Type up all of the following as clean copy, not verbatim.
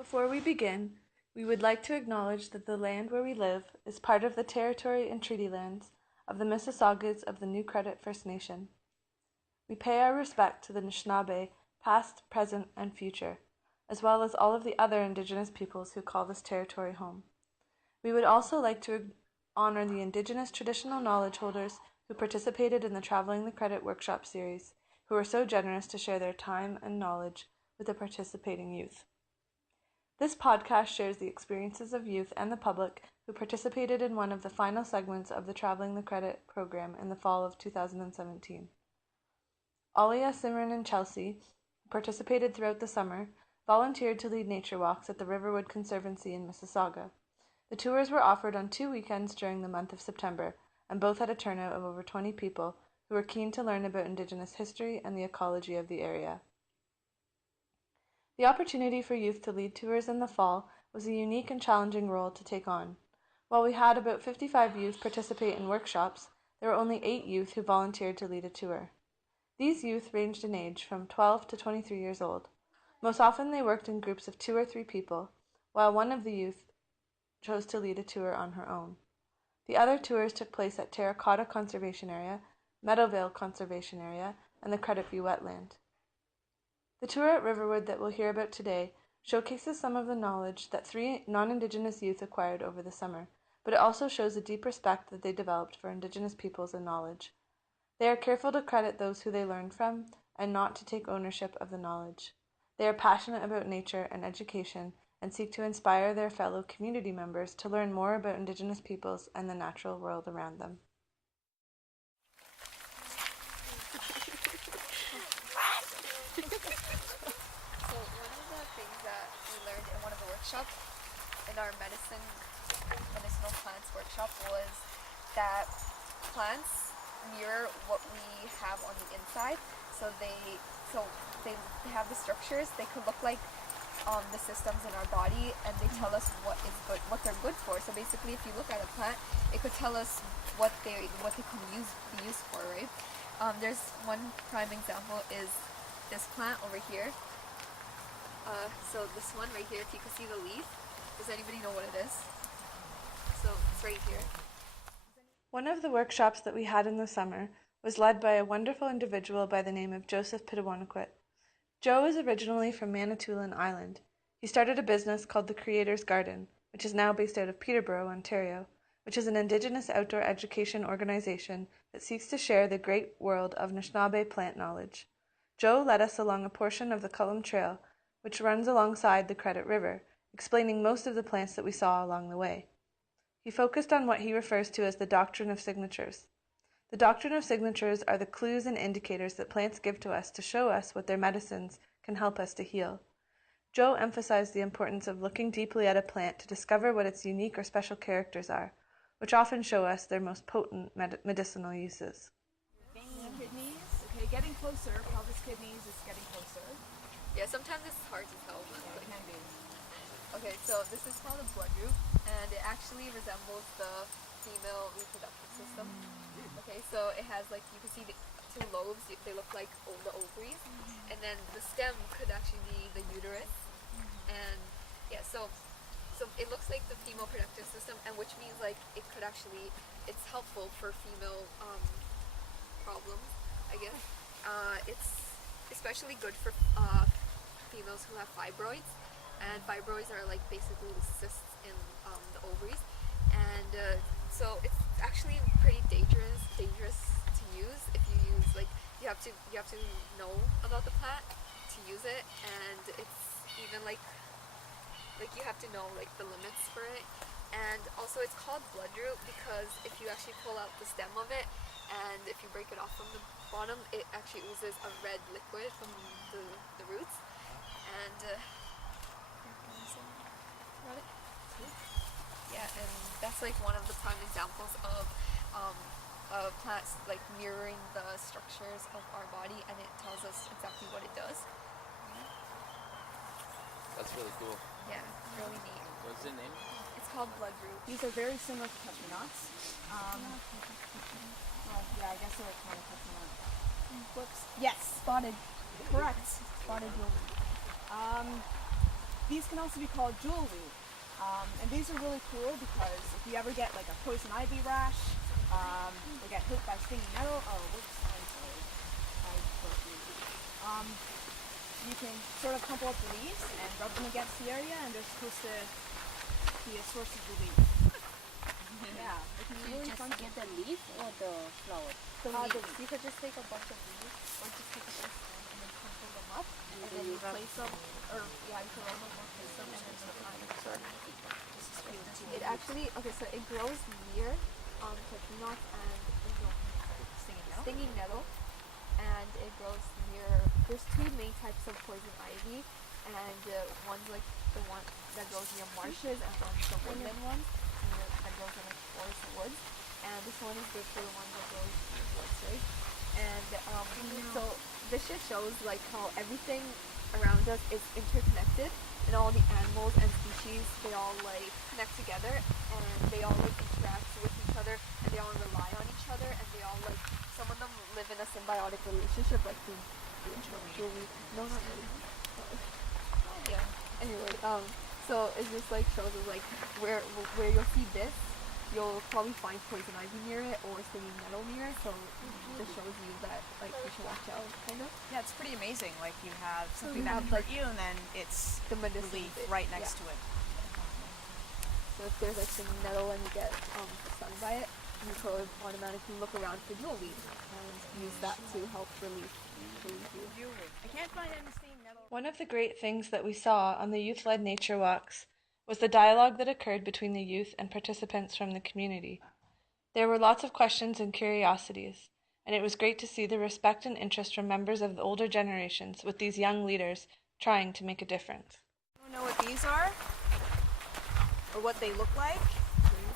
Before we begin, we would like to acknowledge that the land where we live is part of the territory and treaty lands of the Mississaugas of the New Credit First Nation. We pay our respect to the Anishinaabe, past, present, and future, as well as all of the other Indigenous peoples who call this territory home. We would also like to honor the Indigenous traditional knowledge holders who participated in the Traveling the Credit workshop series, who were so generous to share their time and knowledge with the participating youth. This podcast shares the experiences of youth and the public who participated in one of the final segments of the Traveling the Credit program in the fall of 2017. Alia, Simran, and Chelsea, who participated throughout the summer, volunteered to lead nature walks at the Riverwood Conservancy in Mississauga. The tours were offered on 2 weekends during the month of September, and both had a turnout of over 20 people who were keen to learn about Indigenous history and the ecology of the area. The opportunity for youth to lead tours in the fall was a unique and challenging role to take on. While we had about 55 youth participate in workshops, there were only 8 youth who volunteered to lead a tour. These youth ranged in age from 12 to 23 years old. Most often they worked in groups of 2 or 3 people, while one of the youth chose to lead a tour on her own. The other tours took place at Terracotta Conservation Area, Meadowvale Conservation Area, and the Credit View Wetland. The tour at Riverwood that we'll hear about today showcases some of the knowledge that 3 non-Indigenous youth acquired over the summer, but it also shows a deep respect that they developed for Indigenous peoples and knowledge. They are careful to credit those who they learn from and not to take ownership of the knowledge. They are passionate about nature and education and seek to inspire their fellow community members to learn more about Indigenous peoples and the natural world around them. In our medicinal plants workshop was that plants mirror what we have on the inside. So they have the structures. They could look like the systems in our body, and they tell us what they're good for. So basically, if you look at a plant, it could tell us what they can be used for, right? There's one prime example is this plant over here. So this one right here, if you can see the leaf, does anybody know what it is? So it's right here. One of the workshops that we had in the summer was led by a wonderful individual by the name of Joseph Pitawanakwit. Joe is originally from Manitoulin Island. He started a business called the Creator's Garden, which is now based out of Peterborough, Ontario, which is an Indigenous outdoor education organization that seeks to share the great world of Anishinaabe plant knowledge. Joe led us along a portion of the Cullum Trail, which runs alongside the Credit River, explaining most of the plants that we saw along the way. He focused on what he refers to as the doctrine of signatures. The doctrine of signatures are the clues and indicators that plants give to us to show us what their medicines can help us to heal. Joe emphasized the importance of looking deeply at a plant to discover what its unique or special characters are, which often show us their most potent medicinal uses. Kidneys, okay, getting closer, pelvis kidneys is getting closer. Yeah, sometimes it's hard to tell. It can be. Okay, so this is called a blood root, and it actually resembles the female reproductive system. Okay, so it has, like, you can see the 2 lobes, they look like the ovaries, and then the stem could actually be the uterus, and yeah, so it looks like the female reproductive system, and which means, like, it could actually, it's helpful for female problems, I guess. It's especially good for females who have fibroids, and fibroids are like basically the cysts in the ovaries, and so it's actually pretty dangerous to use. If you use, like, you have to know about the plant to use it, and it's even like you have to know, like, the limits for it. And also it's called bloodroot because if you actually pull out the stem of it, and if you break it off from the bottom, it actually oozes a red liquid from the roots. And yeah, and that's like one of the prime examples of plants like mirroring the structures of our body, and it tells us exactly what it does. That's really cool. Yeah, really neat. What's the name? It's called bloodroot. These are very similar to pepper nuts. Well, yeah, I guess they're kind of pepper nuts. Whoops. Yes, spotted. Correct. Spotted yolk. these can also be called jewelweed. And these are really cool because if you ever get like a poison ivy rash, or get hit by stinging nettle, oh, whoops, I'm sorry. I broke you. You can sort of crumple up the leaves and rub them against the area, and they're supposed to be a source of relief. Yeah, it can be You really just fun. get the leaf or the flower? The leaves. You could just take a bunch of leaves, or just take a bunch of and then crumple them up, and then you place them, or yeah, you can roll them or place them, and then sometimes it actually so it grows near nuts and stinging nettle, and it grows near. There's two main types of poison ivy, and one's like the one that grows near marshes, and one's the woodland one that grows in like forests and woods. And this one is good for the ones that grows in the woods, right? And so this just shows like how everything around us is interconnected, and all the animals and species, they all like connect together, and they all like interact with each other, and they all rely on each other, and they all like, some of them live in a symbiotic relationship, like the Julie. No, not really. Yeah. Anyway, so it just like shows us like where you'll see this, you'll probably find poison ivy near it or stinging nettle near it. So it just shows you that like you should watch out, kind of. Yeah, it's pretty amazing. Like you have something you that have, can hurt like, you, and then it's The medicine relief bit, right next to it. So if there's like stinging nettle and you get stung by it, you could automatically look around for jewelweed and use that to help relieve you. I can't find any stinging nettle. One of the great things that we saw on the youth-led nature walks was the dialogue that occurred between the youth and participants from the community. There were lots of questions and curiosities, and it was great to see the respect and interest from members of the older generations with these young leaders trying to make a difference. You know what these are? Or what they look like?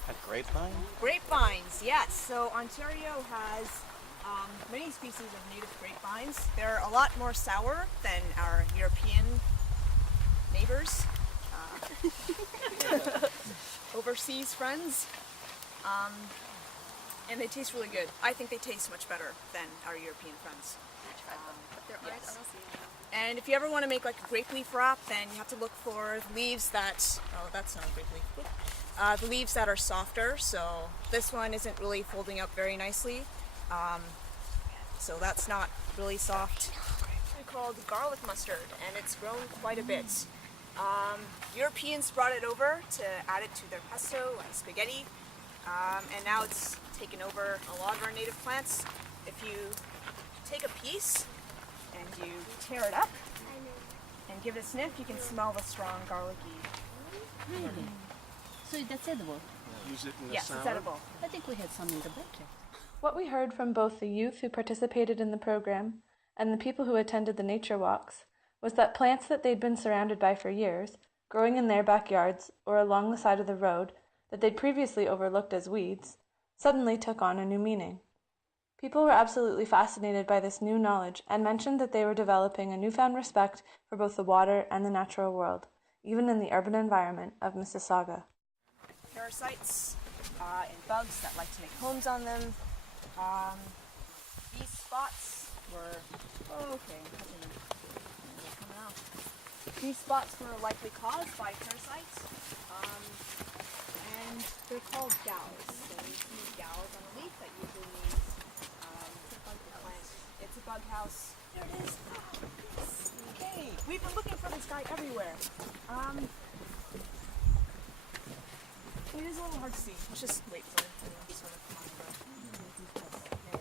A grapevine? Grapevines, yes. So Ontario has many species of native grapevines. They're a lot more sour than our European neighbors, overseas friends, and they taste really good. I think they taste much better than our European friends. But there aren't, I don't see them. And if you ever want to make like a grape leaf wrap, then you have to look for leaves that, oh, that's not a grape leaf. The leaves that are softer, so this one isn't really folding up very nicely. So that's not really soft. It's called garlic mustard, and it's grown quite a bit. Europeans brought it over to add it to their pesto and spaghetti, and now it's taken over a lot of our native plants. If you take a piece and you tear it up and give it a sniff, you can smell the strong garlicky. Really? So that's edible? Use it in the Yes, salad? it's edible. I think we had some in the backyard. What we heard from both the youth who participated in the program and the people who attended the nature walks was that plants that they'd been surrounded by for years, growing in their backyards or along the side of the road that they'd previously overlooked as weeds, suddenly took on a new meaning. People were absolutely fascinated by this new knowledge and mentioned that they were developing a newfound respect for both the water and the natural world, even in the urban environment of Mississauga. Parasites and bugs that like to make homes on them. These spots were coming out. These spots were likely caused by parasites, and they're called gals. So you see gals on a leaf that usually means it's a bug house. There it is. Okay, we've been looking for this guy everywhere. It is a little hard to see. Let's just wait for it to sort of come on.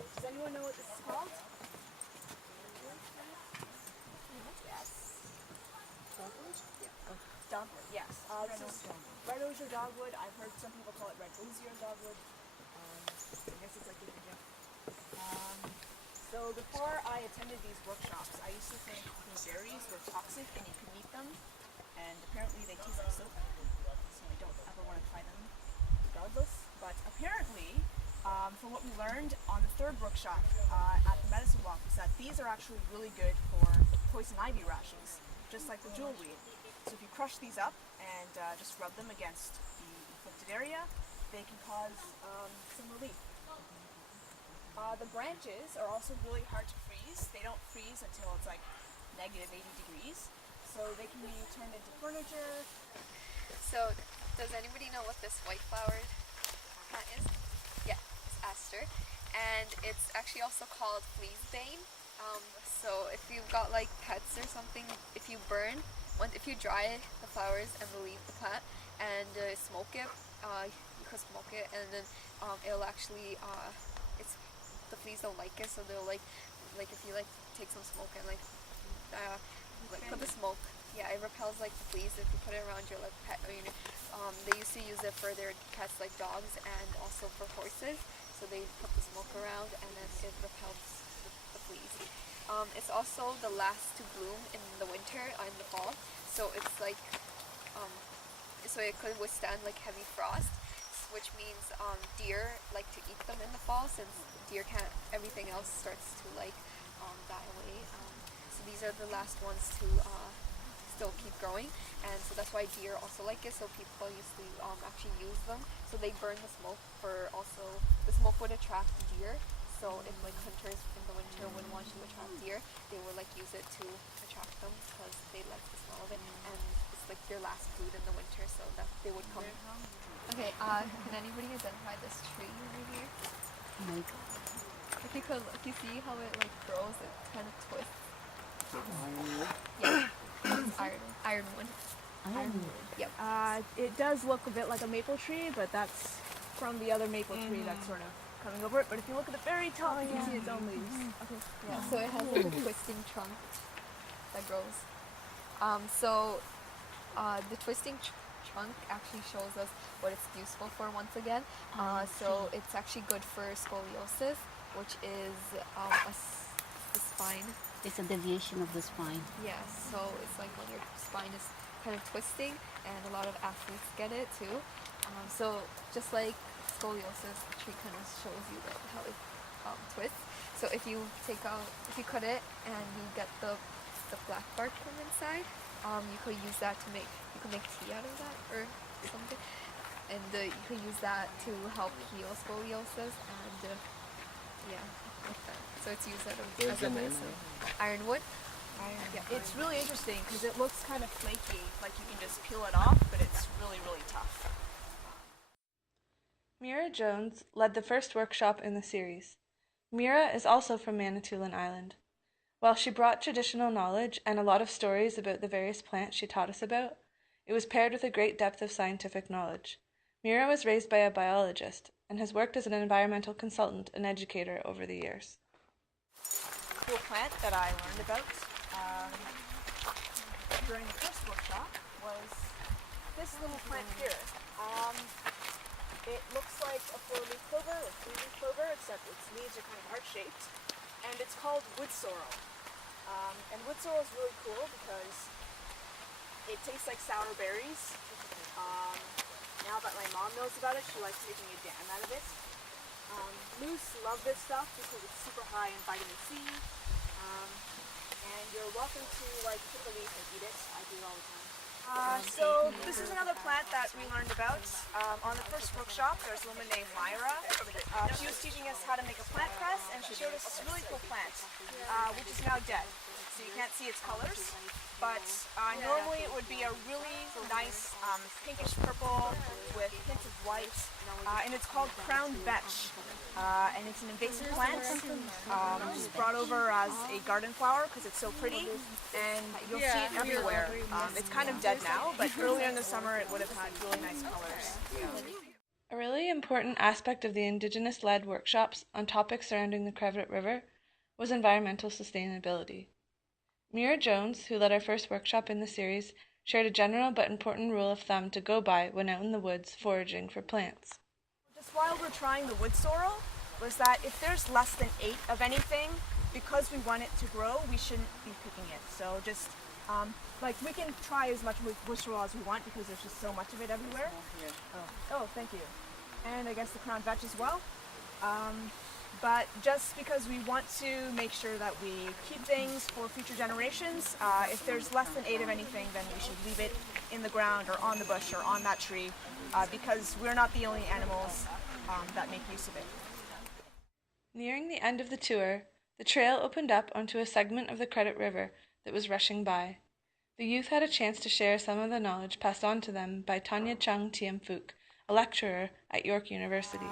Does anyone know what this is called? Yes. Dogwood, yes. Red osier dogwood. I've heard some people call it red osier dogwood. I guess it's like a different. So before I attended these workshops, I used to think these berries were toxic and you could eat them, and apparently they taste like soap. So I don't ever want to try them regardless. But apparently, from what we learned on the third workshop at the medicine walk, is that these are actually really good for poison ivy rashes, just like the jewelweed. So if you crush these up and just rub them against the inflicted area, they can cause some relief. The branches are also really hard to freeze. They don't freeze until it's like -80 degrees. so they can be turned into furniture. So, does anybody know what this white flowered plant is? Yeah, it's aster, and it's actually also called fleabane. So if you've got like pets or something, if you if you dry the flowers and leave the plant and smoke it, you could smoke it, and then it'll actually it's the fleas don't like it, so they'll like if you like take some smoke and like put the smoke. Yeah, it repels like the fleas if you put it around your like pet. Or, they used to use it for their pets like dogs and also for horses. So they put the smoke around and then it repels the fleas. It's also the last to bloom in the winter or in the fall. So it's like, so it could withstand like heavy frost, which means deer like to eat them in the fall since deer can't. Everything else starts to like die away. So these are the last ones to still keep growing, and so that's why deer also like it. So people used to actually use them. So they burn the smoke for also the smoke would attract deer. So if like hunters in the winter would want to attract deer, they would like use it to attract them because they like the smell of it, and it's like their last food in the winter, so that they would come. Okay, can anybody identify this tree over here? Michael. If you could look, you see how it like grows, it kind of twists. Ironwood? Yeah, it's ironwood. Ironwood. Yep. It does look a bit like a maple tree, but that's from the other maple tree that's sort of coming over it. But if you look at the very top, you can see its own leaves. Okay. Yeah. So it has like a twisting trunk that grows. The twisting trunk actually shows us what it's useful for once again. So it's actually good for scoliosis, which is the spine. It's a deviation of the spine. Yeah, so it's like when your spine is kind of twisting, and a lot of athletes get it too. So just like scoliosis, the tree kind of shows you that how it twists. So if you cut it and you get the black bark from inside, you could use that to make tea out of that or something, and you could use that to help heal scoliosis and yeah, like that. So it's used as a medicine. Ironwood. Yeah, it's really interesting because it looks kind of flaky, like you can just peel it off, but it's really, really tough. Mira Jones led the first workshop in the series. Mira is also from Manitoulin Island. While she brought traditional knowledge and a lot of stories about the various plants she taught us about, it was paired with a great depth of scientific knowledge. Mira was raised by a biologist and has worked as an environmental consultant and educator over the years. Cool plant that I learned about during the first workshop was this little plant here. It looks like a four-leaf clover or three-leaf clover, except its leaves are kind of heart-shaped, and it's called wood sorrel. And wood sorrel is really cool because it tastes like sour berries. Now that my mom knows about it, she likes making a jam out of it. Moose love this stuff because it's super high in vitamin C. And you're welcome to like pick a leaf and eat it. I do it all the time. So this is another plant that we learned about on the first workshop. There's a woman named Myra. She was teaching us how to make a plant press, and she showed us this really cool plant, which is now dead. So you can't see its colors, but normally it would be a really nice pinkish purple with hints of white, and it's called crown vetch. And it's an invasive plant, just brought over as a garden flower because it's so pretty, and you'll see it everywhere. It's kind of dead now, but earlier in the summer it would have had really nice colors. A really important aspect of the Indigenous-led workshops on topics surrounding the Crevatte River was environmental sustainability. Mira Jones, who led our first workshop in the series, shared a general but important rule of thumb to go by when out in the woods foraging for plants. Just while we're trying the wood sorrel, was that if there's less than 8 of anything, because we want it to grow, we shouldn't be picking it. So just like we can try as much wood sorrel as we want because there's just so much of it everywhere. Oh, thank you. And I guess the crown vetch as well. But just because we want to make sure that we keep things for future generations, if there's less than 8 of anything, then we should leave it in the ground or on the bush or on that tree, because we're not the only animals that make use of it. Nearing the end of the tour, the trail opened up onto a segment of the Credit River that was rushing by. The youth had a chance to share some of the knowledge passed on to them by Tanya Chung Tiem Phuc, a lecturer at York University.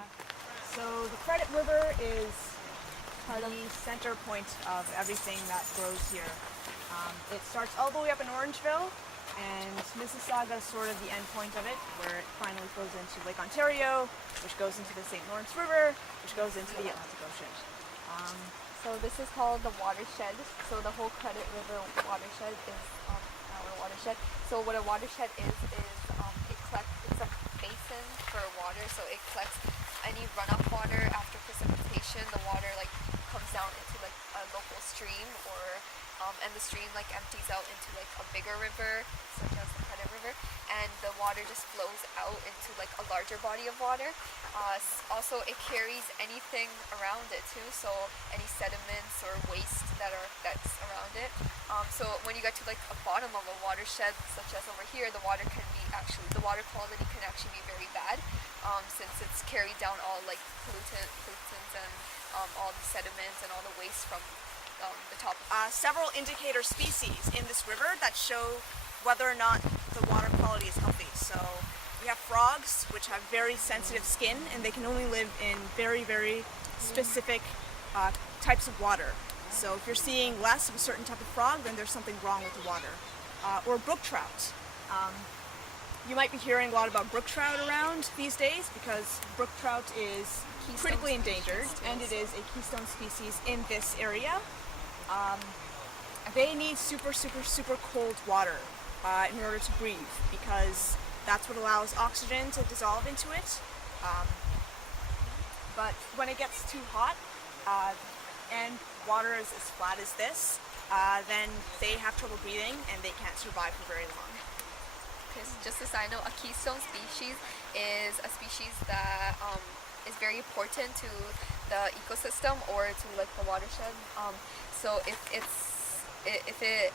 So the Credit River is the center point of everything that grows here. It starts all the way up in Orangeville, and Mississauga is sort of the end point of it, where it finally flows into Lake Ontario, which goes into the St. Lawrence River, which goes into the Atlantic Ocean. So this is called the watershed. So the whole Credit River watershed is our watershed. So what a watershed is it's a basin for water. So it collects any runoff water after precipitation. The water like comes down into like a local stream, or and the stream like empties out into like a bigger river, such as the Credit River, and the water just flows out into like a larger body of water. Also, it carries anything around it too, so any sediments or waste that's around it. So when you get to like a bottom of a watershed, such as over here, the water quality can actually be very bad, since it's carried down all like pollutants and all the sediments and all the waste from the top. Several indicator species in this river that show whether or not the water quality is healthy. So we have frogs, which have very sensitive skin, and they can only live in very, very specific types of water. So if you're seeing less of a certain type of frog, then there's something wrong with the water. Or brook trout. You might be hearing a lot about brook trout around these days, because brook trout is critically endangered, and it is a keystone species in this area. They need super, super, super cold water in order to breathe, because that's what allows oxygen to dissolve into it. But when it gets too hot and water is as flat as this, then they have trouble breathing and they can't survive for very long. Just a side note, a keystone species is a species that is very important to the ecosystem or to like the watershed. So if it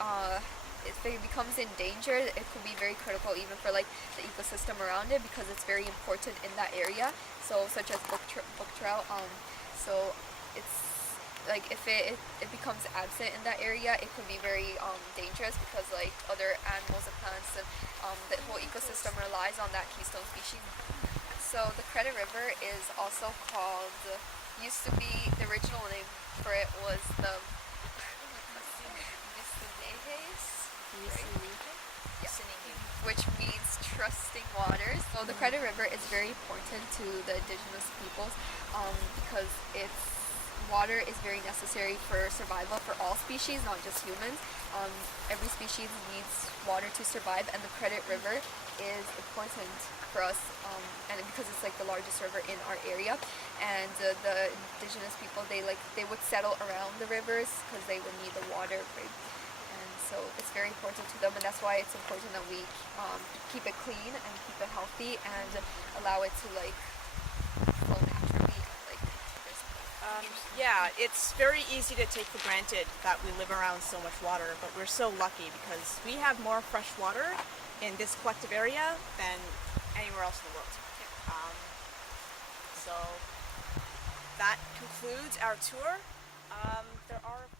becomes endangered, it could be very critical even for like the ecosystem around it, because it's very important in that area. So such as brook trout. So it's like if it becomes absent in that area, it could be very dangerous, because like other animals and plants and the whole ecosystem relies on that keystone species. So the Credit River is also called, used to be, the original name for it was the which means trusting waters. So the Credit River is very important to the indigenous peoples, because water is very necessary for survival for all species, not just humans. Every species needs water to survive, and the Credit River is important for us, and because it's like the largest river in our area. And the indigenous people, they would settle around the rivers because they would need the water. So it's very important to them, and that's why it's important that we keep it clean and keep it healthy and allow it to like flow naturally. Yeah, it's very easy to take for granted that we live around so much water, but we're so lucky because we have more fresh water in this collective area than anywhere else in the world. So that concludes our tour. There are